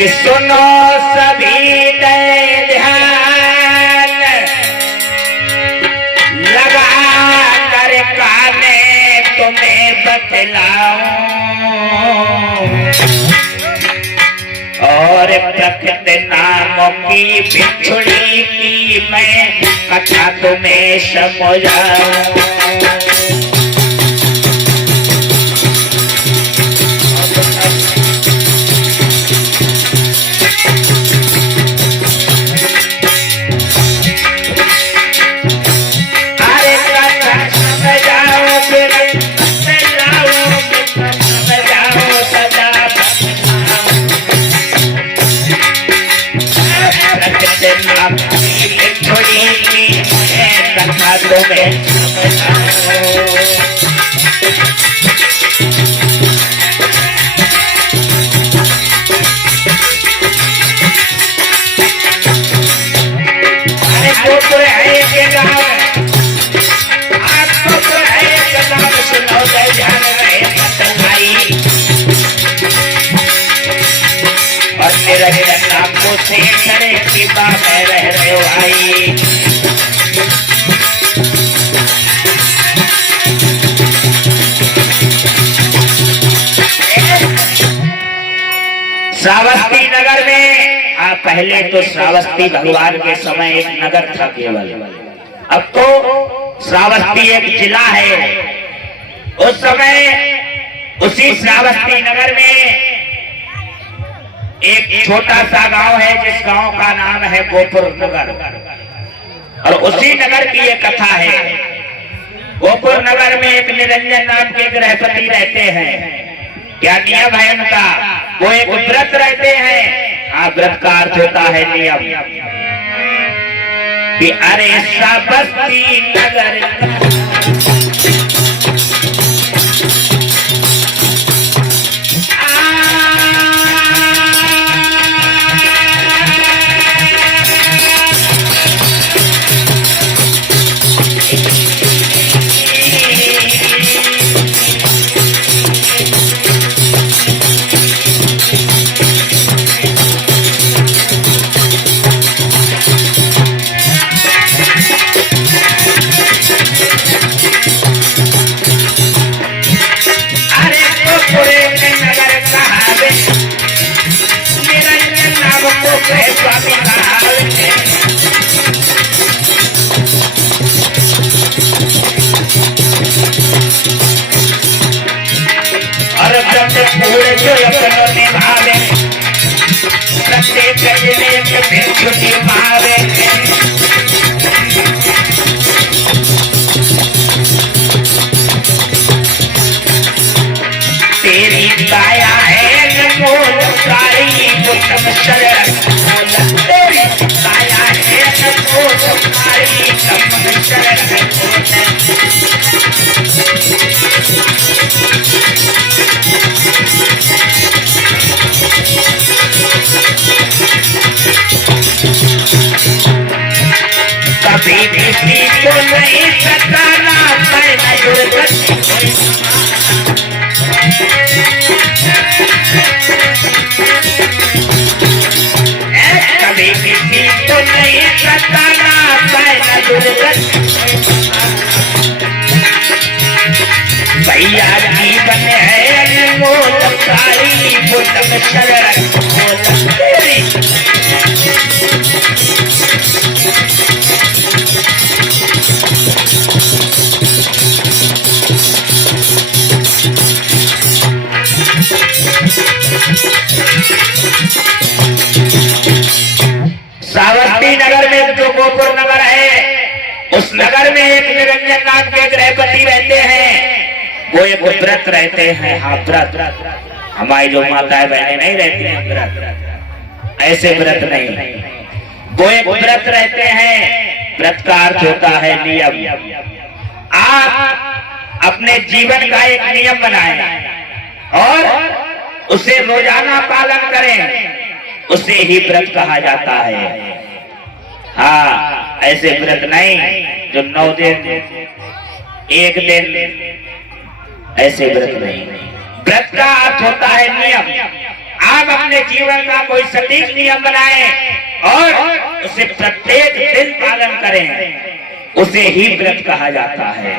कि सुनो सभी ध्यान लगा कर काने तुम्हें बतलाऊं और प्रकृति नामों की बिछुड़ी की मैं कथा तुम्हें समझाऊं। आपको से करे की बात है रह रहे हो भाई। श्रावस्ती नगर में पहले तो श्रावस्ती भगवान के समय एक नगर था केवल, अब तो श्रावस्ती एक जिला है। उस समय उसी श्रावस्ती नगर में एक छोटा सा गांव है जिस गांव का नाम है गोपुर नगर, और उसी नगर की ये कथा है। गोपुर नगर में एक निरंजन नाम के गृहपति रहते हैं। क्या नियम है उनका? वो एक व्रत रहते हैं। व्रत का अर्थ होता है नियम कि अरे श्रावस्ती नगर छुट्टी मारे तेरी काया है गोलकारी उत्तम शरण, तेरी काया है गोलकारी उत्तम शरण। कभी किसी को नहीं सताना मैं कभी किसी को नहीं सताना मैं भैया जीवन है अनमोल कारी उत्तम शरण। श्रावस्ती नगर में जो गोपुर नगर है, उस नगर में एक निरंजन नाम के गृहपति रहते हैं। वो एक व्रत रहते हैं। हाँ, व्रत। हमारी जो माताएं बहनें नहीं रहती हैं व्रत, ऐसे व्रत नहीं, वो एक व्रत रहते हैं। व्रत का अर्थ होता है नियम। आप अपने जीवन का एक नियम बनाएं और उसे रोजाना पालन करें, उसे ही व्रत कहा जाता है। हाँ, ऐसे व्रत नहीं जो 9 दिन 1 दिन, ऐसे व्रत नहीं। व्रत का अर्थ होता है नियम। आप अपने जीवन का कोई सटीक नियम बनाएं और उसे प्रत्येक दिन पालन करें, उसे ही व्रत कहा जाता है।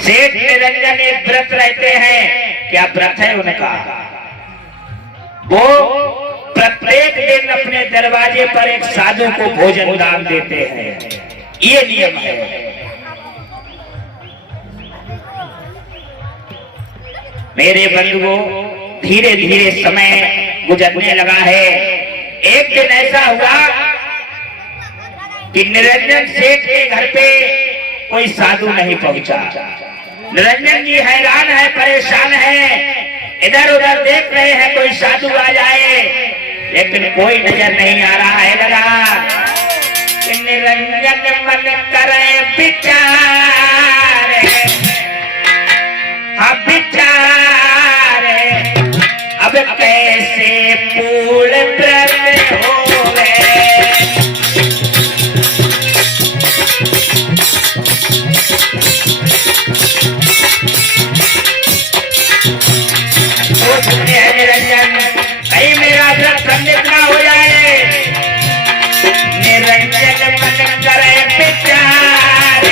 सेठ निरंजन एक व्रत रहते हैं, क्या व्रत है उनका? वो प्रत्येक दिन अपने दरवाजे पर एक साधु को भोजन दान देते हैं, ये नियम है। मेरे बंधुओं, धीरे धीरे समय गुजरने लगा है। एक दिन ऐसा हुआ कि निरंजन सेठ के घर पे कोई साधु नहीं पहुंचा। निरंजन जी हैरान है, परेशान है, इधर उधर देख रहे हैं कोई साधु आ जाए, लेकिन कोई नजर नहीं आ रहा है। लगा कि निरंजन मन करे विचार, अब विचार अब कैसे पूर्ण व्रत होवे। निरंजन कहीं मेरा व्रत खंडित ना हो जाए। निरंजन मन करे विचार,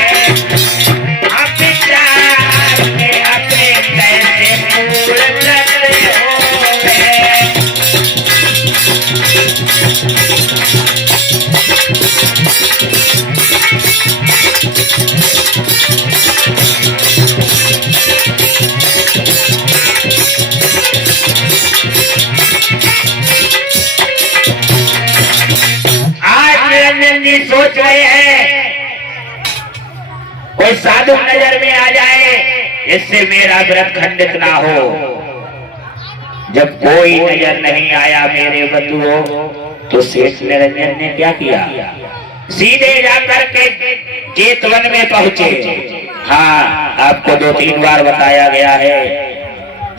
अब विचार अपने कैसे पूर्ण व्रत होवे। सोच रहे हैं कोई साधु नजर में आ जाए, इससे मेरा व्रत खंडित ना हो। जब कोई नजर नहीं आया मेरे बंधुओं, तो सेठ निरंजन ने क्या किया? सीधे जाकर के जेतवन में पहुंचे। हाँ, आपको 2-3 बार बताया गया है,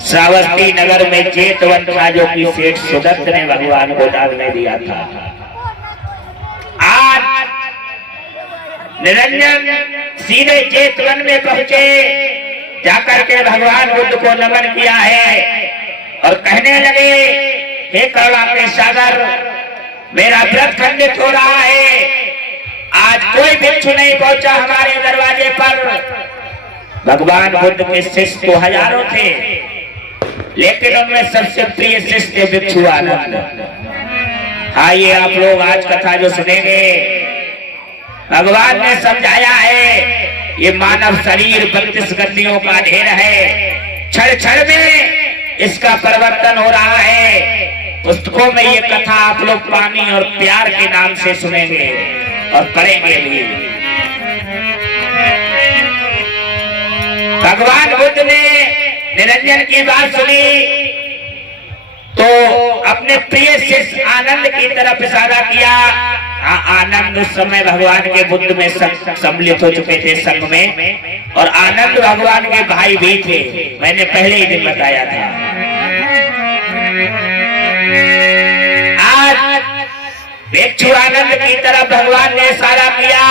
श्रावस्ती नगर में जेतवन था जो कि सेठ सुदत्त ने भगवान को दान में दिया था। आज निरंजन सीधे जेतवन में पहुंचे, जाकर के भगवान बुद्ध को नमन किया है और कहने लगे, हे करुणा के सागर, मेरा व्रत खंडित हो रहा है। आज कोई भिक्षु नहीं पहुंचा हमारे दरवाजे पर। भगवान बुद्ध के शिष्य तो हजारों थे, लेकिन उनमें सबसे प्रिय शिष्य भिक्षु आनंद। हाँ, ये आप लोग आज कथा जो सुनेंगे, भगवान ने समझाया है, ये मानव शरीर 32 गतियों का ढेर है, क्षण क्षण में इसका परिवर्तन हो रहा है। पुस्तकों में ये कथा आप लोग पानी और प्यार के नाम से सुनेंगे और पढ़ेंगे भी। भगवान बुद्ध ने निरंजन की बात सुनी तो अपने प्रिय शिष्य आनंद की तरफ इशारा किया। आनंद उस समय भगवान के बुद्ध में सम्मिलित हो चुके थे संघ में, और आनंद भगवान के भाई भी थे, मैंने पहले ही दिन बताया था। आज भिक्षु आनंद की तरफ भगवान ने इशारा किया।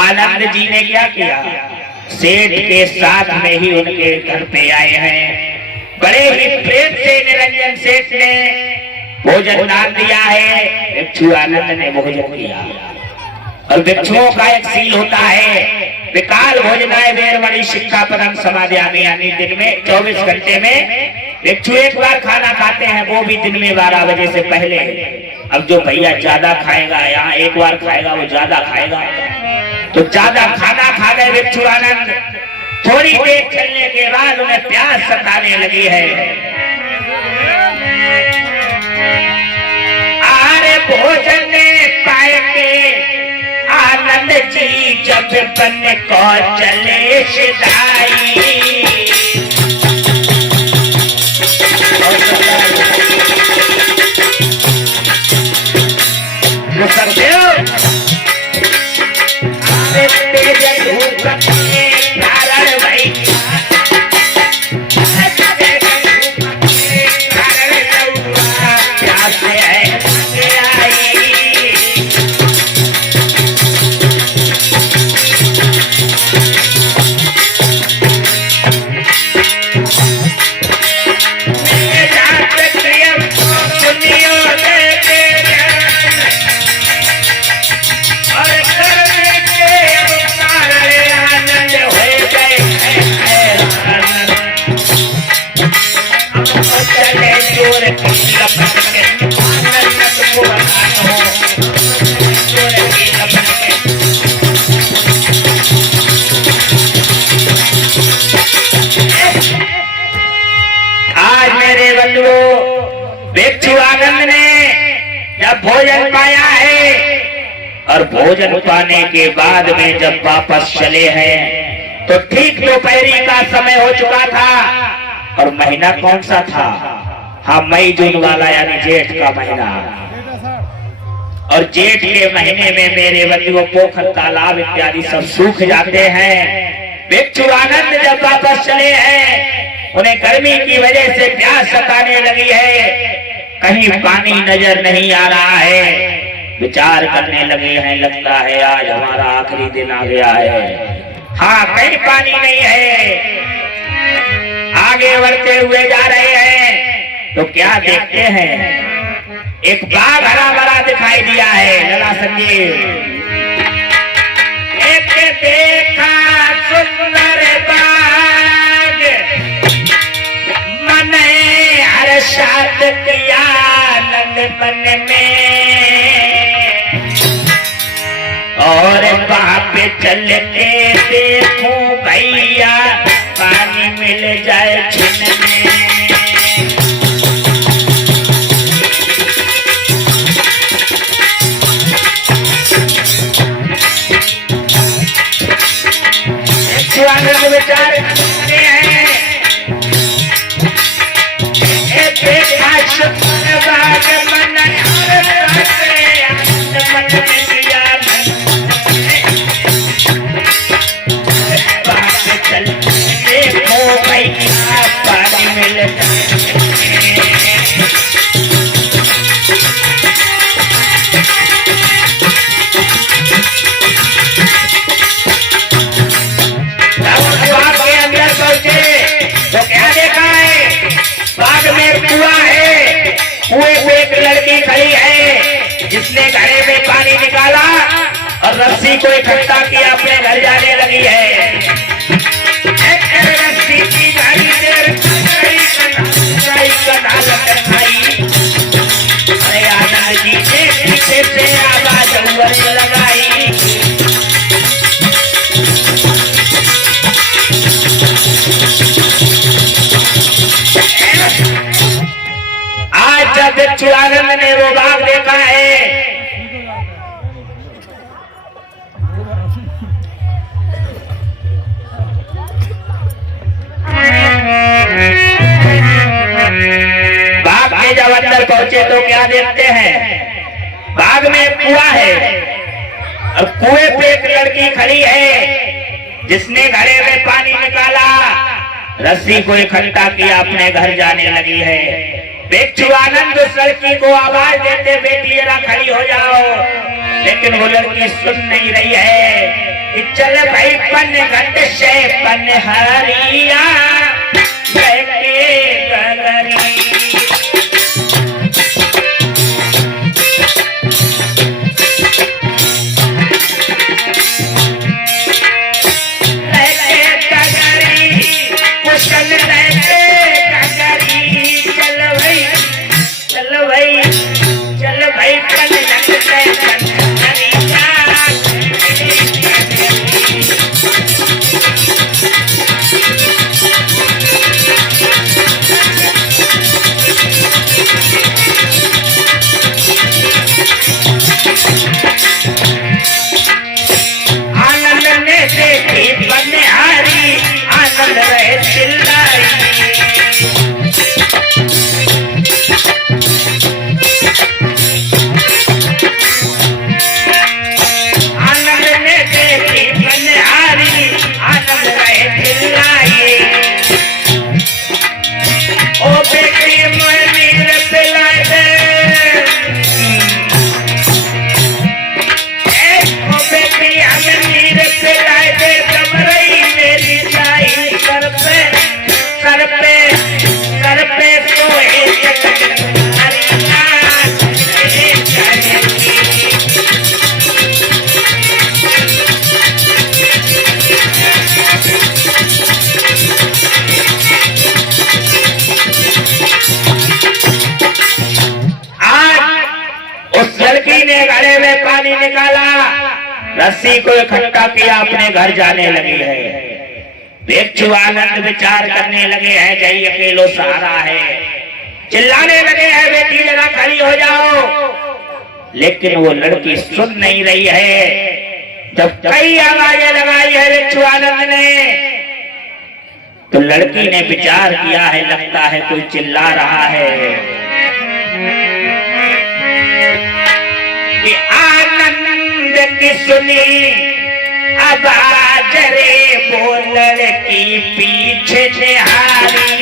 आनंद जी ने क्या किया? सेठ के साथ में ही उनके घर पे आए हैं। बड़े ही प्रेम से निरंजन सेठ ने भोजन दान दिया है। भिक्षु आनंद ने भोजन किया, और भिक्षुओं का एक सील होता है, विकाल भोजनाय वेरमणि शिक्षापदं समादयामि, यानी दिन में 24 घंटे में भिक्षु एक बार खाना खाते हैं, वो भी दिन में 12 बजे से पहले। अब जो भैया ज्यादा खाएगा, यहाँ एक बार खाएगा, वो ज्यादा खाएगा, तो ज्यादा खाना खा गए भिक्षु आनंद। थोड़ी देर चलने के बाद उन्हें प्यास सताने लगी है। आरे भोजन पाए के आनंद जी जब बन को चले सिधाई, सकते हो तेज धूप कारण भाई है चोर की लपट के नन्नत को बतानो चोर की लपट के। आज मेरे बंधुओं भिक्षुआनंद ने जब भोजन पाया है और भोजन पाने के बाद में जब वापस चले हैं तो ठीक दोपहरी का समय हो चुका था और महीना कौन सा था? हाँ, मई जून वाला यानी जेठ का महीना। और जेठ के महीने में मेरे बंधुओं पोखर तालाब इत्यादि सब सूख जाते हैं। भिक्षुआनंद जब वापस चले हैं उन्हें गर्मी की वजह से प्यास सताने लगी है, कहीं पानी नजर नहीं आ रहा है। विचार करने लगे हैं, लगता है आज हमारा आखिरी दिन आ गया है। हाँ, कहीं पानी नहीं है। आगे बढ़ते हुए जा रहे हैं तो क्या देखते हैं, एक बाग हरा भरा दिखाई दिया है। लला संजीव एक देखा सुंदर बाग, मन हर्षात किया नंद मन में, और वहां पे चल के देखूं भैया पानी मिल जाए छिन में। विचार करते हैं, देखा सुंदर बाग मन मन में दिया चल देखो भैया पानी मिल के अंदर पहुंचे तो क्या देखा है, बाग में कुआं है। कुएं पे एक लड़की खड़ी है जिसने घड़े में पानी निकाला और रस्सी को इकट्ठा किया, अपने घर जाने लगी है। रस्सी की घड़ी देर अरे आनंद जी ने पीछे से आवाज लगाई, आज जब भिक्षुआनंद ने वो बाग देखा है बाग में जब अंदर पहुंचे तो क्या देखते हैं, बाग में एक कुआं है और कुएं पे एक लड़की खड़ी है जिसने घड़े में पानी निकाला, रस्सी को इकट्ठा किया, अपने घर जाने लगी है। भिक्षुआनंद उस लड़की को आवाज देते, बेटी जरा खड़ी हो जाओ, लेकिन वो लड़की सुन नहीं रही है कि चल भाई पन घट से पन हरिया रस्सी को इकट्ठा किया, अपने घर जाने लगी है। भिक्षुआनंद विचार करने लगे हैं, जय अकेलो सहारा है, चिल्लाने लगे हैं, बेटी जरा खड़ी हो जाओ। लेकिन वो लड़की सुन नहीं रही है। जब कई आवाजें लगाई है भिक्षुआनंद ने, तो लड़की ने विचार किया है, लगता है कोई चिल्ला रहा है कि आनंद की सुनी आवाज रे, वो लड़की पीछे निहारी।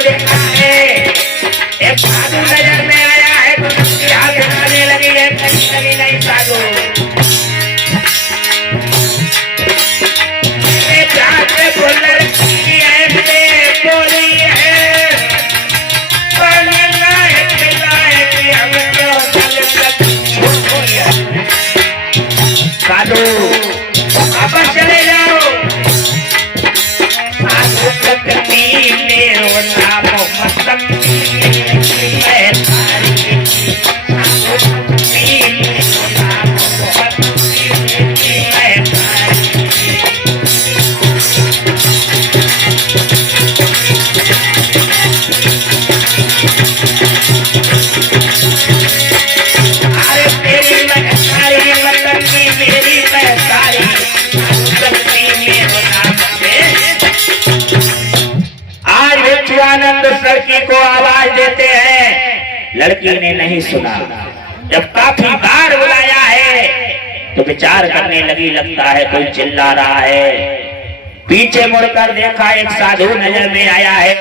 देखा है एक साधु नजर में आया है, तो उसकी हाथ हिलाने लगी है, लगी नहीं साधु बोली है, साधु वापस चले जाओ। साधु प्रकृति मेरो नाम लड़की को आवाज देते हैं, लड़की ने नहीं सुना। जब काफी बार बुलाया है तो विचार करने लगी, लगता है कोई चिल्ला रहा है। पीछे मुड़कर देखा, एक साधु नजर में आया है।